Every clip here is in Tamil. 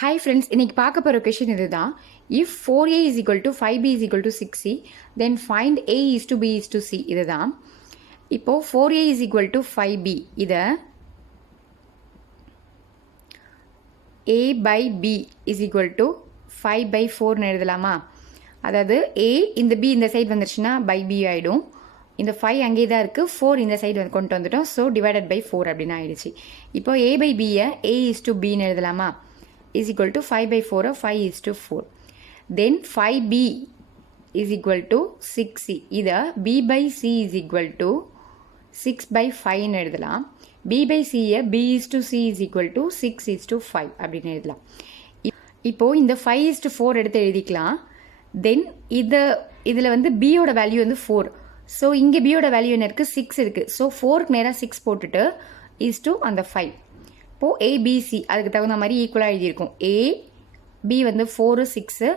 Hi friends, இன்னைக்கு பார்க்க போகிற கொஷின் இதுதான். If 4a is equal to 5b is equal to 6c, then find a is to b is to c. இதுதான். இப்போ 4a is equal to 5b. இதை a by b is equal to 5 by 4 எழுதலாமா? அதாவது a இந்த b இந்த சைடு வந்துருச்சுன்னா by b ஆகிடும். இந்த 5 அங்கே தான் இருக்குது, 4 இந்த சைடு வந்து கொண்டு வந்துட்டோம். ஸோ டிவைடட் பை 4 அப்படின்னு ஆயிடுச்சு. இப்போ a by b-யை a is to b-ன்னு எழுதலாமா? is equal to 5 by 4 5 is to 4. Then 5b is equal to 6c. இதை b by c is equal to 6 by 5 எழுதலாம். b by c b is to c is equal to 6 is to 5 அப்படின்னு எழுதலாம். இப்போ இந்த 5 is to 4 எடுத்து எழுதிக்கலாம். தென் இதில் வந்து b யோட வேல்யூ வந்து 4. ஸோ இங்கே b யோட வேல்யூ என்ன இருக்குது, 6 இருக்குது. ஸோ 4க்கு நேராக 6 போட்டுட்டு is to அந்த 5. இப்போது ஏபிசி அதுக்கு தகுந்த மாதிரி ஈக்குவலாக எழுதியிருக்கும். ஏ பி வந்து 4 6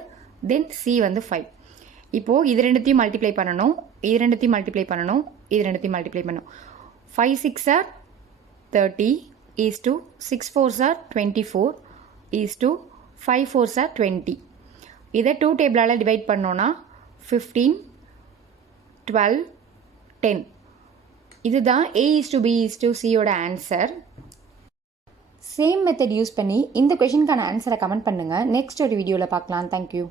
தென் சி வந்து 5. இப்போது இது ரெண்டுத்தையும் மல்டிப்ளை பண்ணணும், இது ரெண்டுத்தையும் மல்டிப்ளை பண்ணணும், இது ரெண்டுத்தையும் மல்டிப்ளை பண்ணணும். 5 6 R 30 is to 6 4s are 24 is to 5 4s are 20. இதை 2 டேபிளால் டிவைட் பண்ணோன்னா 15 12 10. இதுதான் A is to B is to C யோட ஆன்சர். சேம் மெத்தட் யூஸ் பண்ணி இந்த கொஷினுக்கான ஆன்சரை கமெண்ட் பண்ணுங்கள். நெக்ஸ்ட் ஒரு வீடியோவில் பார்க்கலாம். தேங்க்யூ.